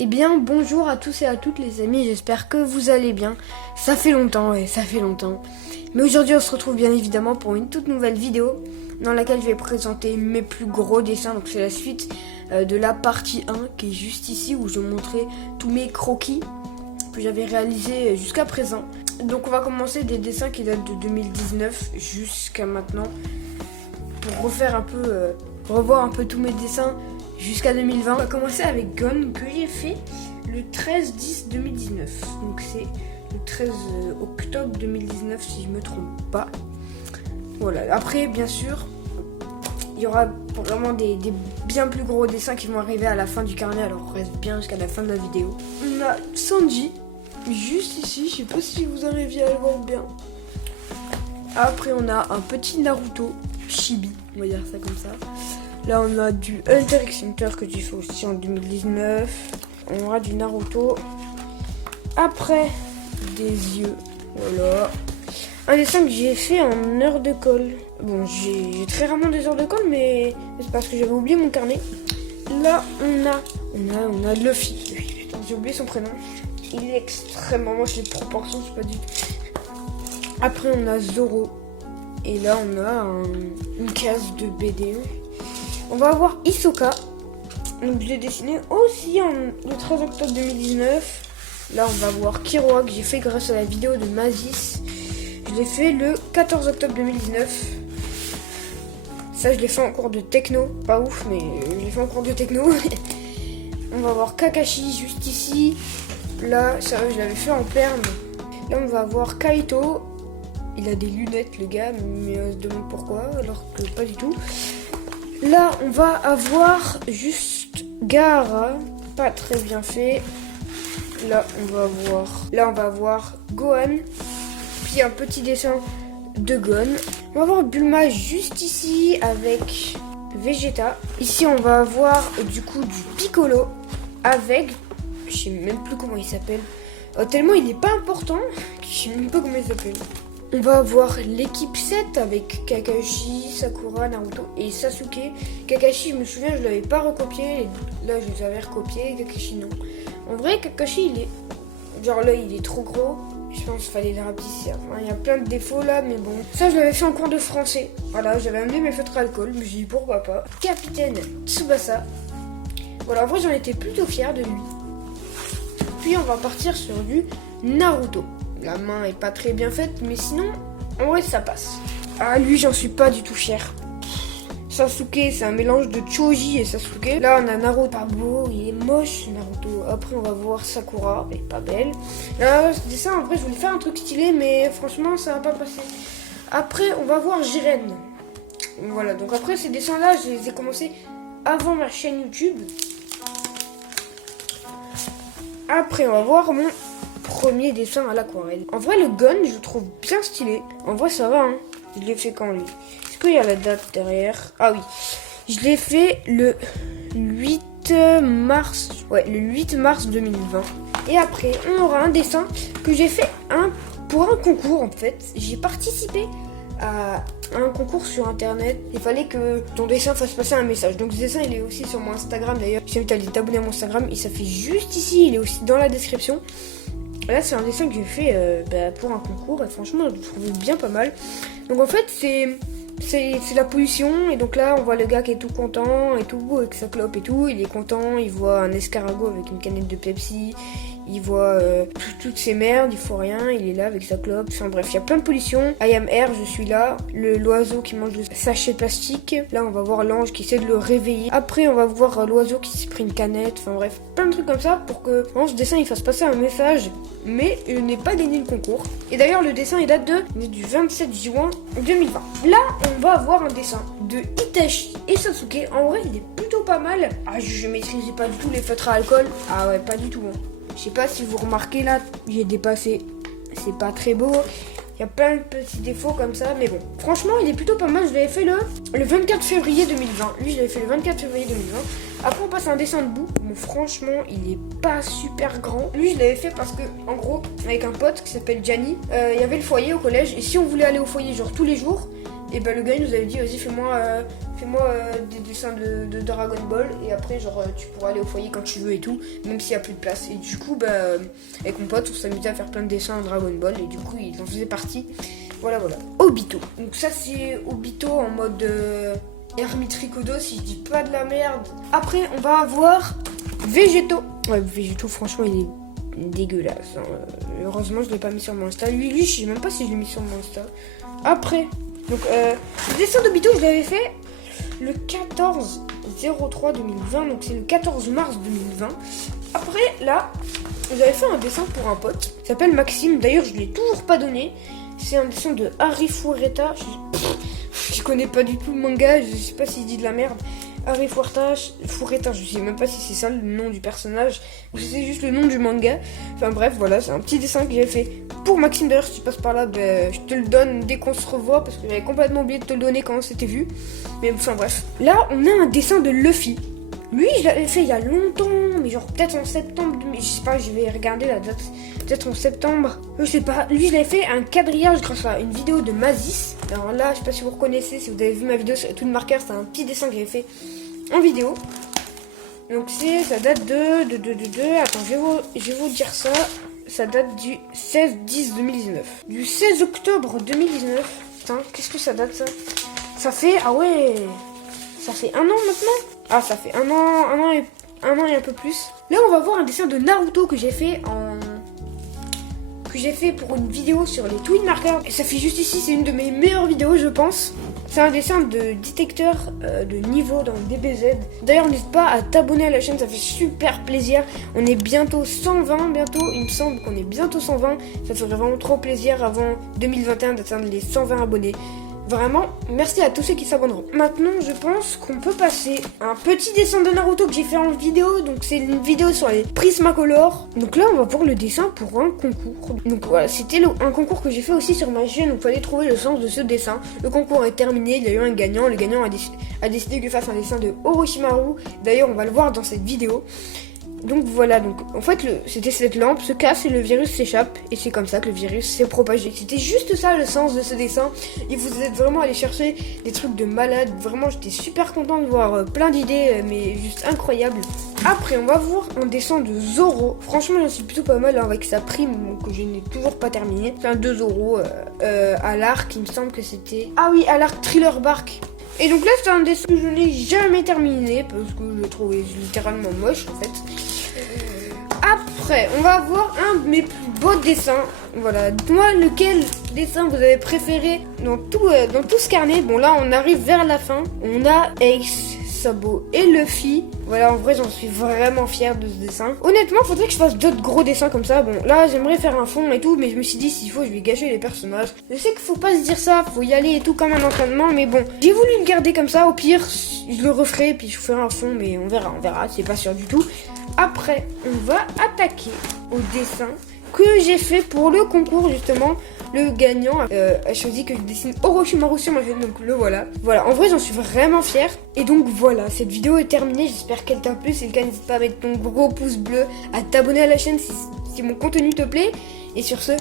Eh bien, bonjour à tous et à toutes les amis, j'espère que vous allez bien. Ça fait longtemps, ça fait longtemps. Mais aujourd'hui, on se retrouve bien évidemment pour une toute nouvelle vidéo dans laquelle je vais présenter mes plus gros dessins. Donc c'est la suite de la partie 1 qui est juste ici où je montrais tous mes croquis que j'avais réalisés jusqu'à présent. Donc on va commencer des dessins qui datent de 2019 jusqu'à maintenant pour refaire un peu, revoir un peu tous mes dessins jusqu'à 2020. On va commencer avec Gon que j'ai fait le 13-10-2019. Donc c'est le 13 octobre 2019 si je me trompe pas. Voilà. Après bien sûr il y aura vraiment des bien plus gros dessins qui vont arriver à la fin du carnet. Alors on reste bien jusqu'à la fin de la vidéo. On a Sanji juste ici. Je sais pas si vous arriviez à le voir bien. Après on a un petit Naruto Chibi. On va dire ça comme ça. Là, on a du Hunter x Hunter que j'ai fait aussi en 2019. On aura du Naruto. Après, des yeux. Voilà. Un dessin que j'ai fait en heure de colle. Bon, j'ai très rarement des heures de colle, mais c'est parce que j'avais oublié mon carnet. Là, on a Luffy. J'ai oublié son prénom. Il est extrêmement moche, les proportions, c'est pas du tout. Après, on a Zoro. Et là, on a une case de BD. On va avoir Hisoka. Donc je l'ai dessiné aussi le 13 octobre 2019. Là on va voir Kiroa que j'ai fait grâce à la vidéo de Mazis. Je l'ai fait le 14 octobre 2019. Ça je l'ai fait en cours de techno. Pas ouf mais je l'ai fait en cours de techno. On va voir Kakashi juste ici. Là ça je l'avais fait en perme. Là on va voir Kaito. Il a des lunettes le gars mais on se demande pourquoi alors que pas du tout. Là, on va avoir juste Gaara, pas très bien fait. Là, on va voir Gohan, puis un petit dessin de Gon. On va avoir Bulma juste ici avec Vegeta. Ici, on va avoir du coup du Piccolo avec, je sais même plus comment il s'appelle. Tellement il n'est pas important, je sais même pas comment il s'appelle. On va avoir l'équipe 7 avec Kakashi, Sakura, Naruto et Sasuke. Kakashi, je me souviens, je l'avais pas recopié. Là, je les avais recopiés. Kakashi, non. En vrai, Kakashi, il est... genre là, il est trop gros. Je pense qu'il fallait le rapetisser. Enfin, il y a plein de défauts là, mais bon. Ça, je l'avais fait en cours de français. Voilà, j'avais amené mes feutres à alcool. Mais j'ai dit pourquoi pas. Capitaine Tsubasa. Voilà, en vrai, j'en étais plutôt fier de lui. Puis, on va partir sur du Naruto. La main est pas très bien faite, mais sinon, en vrai, ça passe. Ah, lui, j'en suis pas du tout fier. Sasuke, c'est un mélange de Choji et Sasuke. Là, on a Naruto, pas beau, il est moche, Naruto. Après, on va voir Sakura, elle est pas belle. Là, ce dessin, en vrai, je voulais faire un truc stylé, mais franchement, ça va pas passer. Après, on va voir Jiren. Voilà, donc après, ces dessins-là, je les ai commencés avant ma chaîne YouTube. Après, on va voir mon premier dessin à l'aquarelle. En vrai, le gun, je le trouve bien stylé. En vrai, ça va, hein. Je l'ai fait quand, lui? Est-ce qu'il y a la date derrière? Ah oui. Je l'ai fait le 8 mars. Ouais, le 8 mars 2020. Et après, on aura un dessin que j'ai fait pour un concours, en fait. J'ai participé à un concours sur internet. Il fallait que ton dessin fasse passer un message. Donc ce dessin il est aussi sur mon Instagram d'ailleurs. Je t'invite à aller t'abonner à mon Instagram. Il s'affiche juste ici. Il est aussi dans la description. Là c'est un dessin que j'ai fait pour un concours. Et franchement je le trouvais bien pas mal. Donc en fait c'est la pollution. Et donc là on voit le gars qui est tout content et tout avec sa clope et tout. Il est content. Il voit un escargot avec une canette de Pepsi. Il voit toutes ces merdes, il faut rien, il est là avec sa clope. Enfin bref, il y a plein de pollution. I am air, je suis là. L'oiseau qui mange le sachet de plastique. Là, on va voir l'ange qui essaie de le réveiller. Après, on va voir l'oiseau qui se prit une canette. Enfin bref, plein de trucs comme ça pour que ce dessin il fasse passer un message. Mais il n'est pas gagné le concours. Et d'ailleurs, le dessin il date du 27 juin 2020. Là, on va avoir un dessin de Itachi et Sasuke. En vrai, il est plutôt pas mal. Ah, je maîtrisais pas du tout les feutres à alcool. Ah ouais, pas du tout. Hein. Je sais pas si vous remarquez là, j'ai dépassé. C'est pas très beau. Il y a plein de petits défauts comme ça, mais bon. Franchement, il est plutôt pas mal. Je l'avais fait le 24 février 2020. Lui, je l'avais fait le 24 février 2020. Après, on passe à un dessin debout. Bon, franchement, il est pas super grand. Lui, je l'avais fait parce que, en gros, avec un pote qui s'appelle Gianni, il y avait le foyer au collège. Et si on voulait aller au foyer, genre tous les jours, et ben le gars, il nous avait dit, vas-y, fais-moi des dessins de Dragon Ball et après genre tu pourras aller au foyer quand tu veux et tout, même s'il n'y a plus de place. Et du coup avec mon pote on s'amusait à faire plein de dessins en Dragon Ball et du coup il en faisait partie. Voilà. Obito. Donc ça c'est Obito en mode Hermite Ricodo si je dis pas de la merde. Après on va avoir Végéto. Ouais, Végéto franchement il est dégueulasse. Hein. Heureusement je l'ai pas mis sur mon Insta. Lui je sais même pas si je l'ai mis sur mon Insta. Après, donc le dessin d'Obito je l'avais fait le 14/03/2020, donc c'est le 14 mars 2020. Après là, j'avais fait un dessin pour un pote, il s'appelle Maxime, d'ailleurs je l'ai toujours pas donné. C'est un dessin de Harry Fureta. Je connais pas du tout le manga, je sais pas s'il dit de la merde. Harry Fureta, je sais même pas si c'est ça le nom du personnage ou si c'est juste le nom du manga. Enfin bref, voilà, c'est un petit dessin que j'avais fait pour Maxime. D'ailleurs, si tu passes par là, je te le donne dès qu'on se revoit parce que j'avais complètement oublié de te le donner quand on s'était vu. Mais enfin bref. Là, on a un dessin de Luffy. Lui, je l'avais fait il y a longtemps, mais genre peut-être en septembre, je sais pas, je vais regarder la date. Peut-être en septembre, je sais pas. Lui, je l'avais fait un quadrillage grâce à une vidéo de Mazis. Alors là, je sais pas si vous reconnaissez, si vous avez vu ma vidéo sur Toon Marker, c'est un petit dessin que j'avais fait en vidéo. Donc ça date de attends, je vais vous dire ça. Ça date du 16/10/2019. Du 16 octobre 2019. Putain, qu'est-ce que ça date ça? Ça fait, ah ouais, ça fait un an maintenant. Ah, ça fait un an et un peu plus. Là, on va voir un dessin de Naruto que j'ai fait pour une vidéo sur les Twin Markers. Et ça fait juste ici, c'est une de mes meilleures vidéos, je pense. C'est un dessin de détecteur de niveau dans DBZ. D'ailleurs, n'hésite pas à t'abonner à la chaîne, ça fait super plaisir. On est bientôt 120, il me semble qu'on est bientôt 120. Ça ferait vraiment trop plaisir avant 2021 d'atteindre les 120 abonnés. Vraiment, merci à tous ceux qui s'abonneront. Maintenant, je pense qu'on peut passer à un petit dessin de Naruto que j'ai fait en vidéo. Donc, c'est une vidéo sur les Prismacolor. Donc là, on va voir le dessin pour un concours. Donc voilà, c'était un concours que j'ai fait aussi sur ma chaîne. Donc, il fallait trouver le sens de ce dessin. Le concours est terminé, il y a eu un gagnant. Le gagnant a décidé que je fasse un dessin de Orochimaru. D'ailleurs, on va le voir dans cette vidéo. Donc voilà, donc en fait c'était cette lampe se casse et le virus s'échappe et c'est comme ça que le virus s'est propagé. C'était juste ça le sens de ce dessin. Et vous êtes vraiment allé chercher des trucs de malade. Vraiment j'étais super content de voir plein d'idées mais juste incroyables. Après on va voir un dessin de Zoro. Franchement j'en suis plutôt pas mal avec sa prime que je n'ai toujours pas terminé. C'est un de Zoro à l'arc, il me semble que c'était... Ah oui, à l'arc Thriller Bark. Et donc là c'est un dessin que je n'ai jamais terminé parce que je le trouvais littéralement moche en fait. Après on va voir un de mes plus beaux dessins. Voilà, dites-moi lequel dessin vous avez préféré dans tout ce carnet. Bon là on arrive vers la fin. On a Ace, Sabo et Luffy. Voilà, en vrai j'en suis vraiment fière de ce dessin. Honnêtement faudrait que je fasse d'autres gros dessins comme ça. Bon là j'aimerais faire un fond et tout, mais je me suis dit s'il faut je vais gâcher les personnages. Je sais qu'il faut pas se dire ça, faut y aller et tout comme un entraînement, mais bon, j'ai voulu le garder comme ça. Au pire je le referai puis je ferai un fond, mais on verra, c'est pas sûr du tout. Après on va attaquer au dessin que j'ai fait pour le concours justement. Le gagnant a choisi que je dessine Orochimaru sur ma chaîne, donc le voilà. Voilà, en vrai j'en suis vraiment fière. Et donc voilà, cette vidéo est terminée, j'espère qu'elle t'a plu. Si c'est le cas, n'hésite pas à mettre ton gros pouce bleu, à t'abonner à la chaîne si mon contenu te plaît. Et sur ce...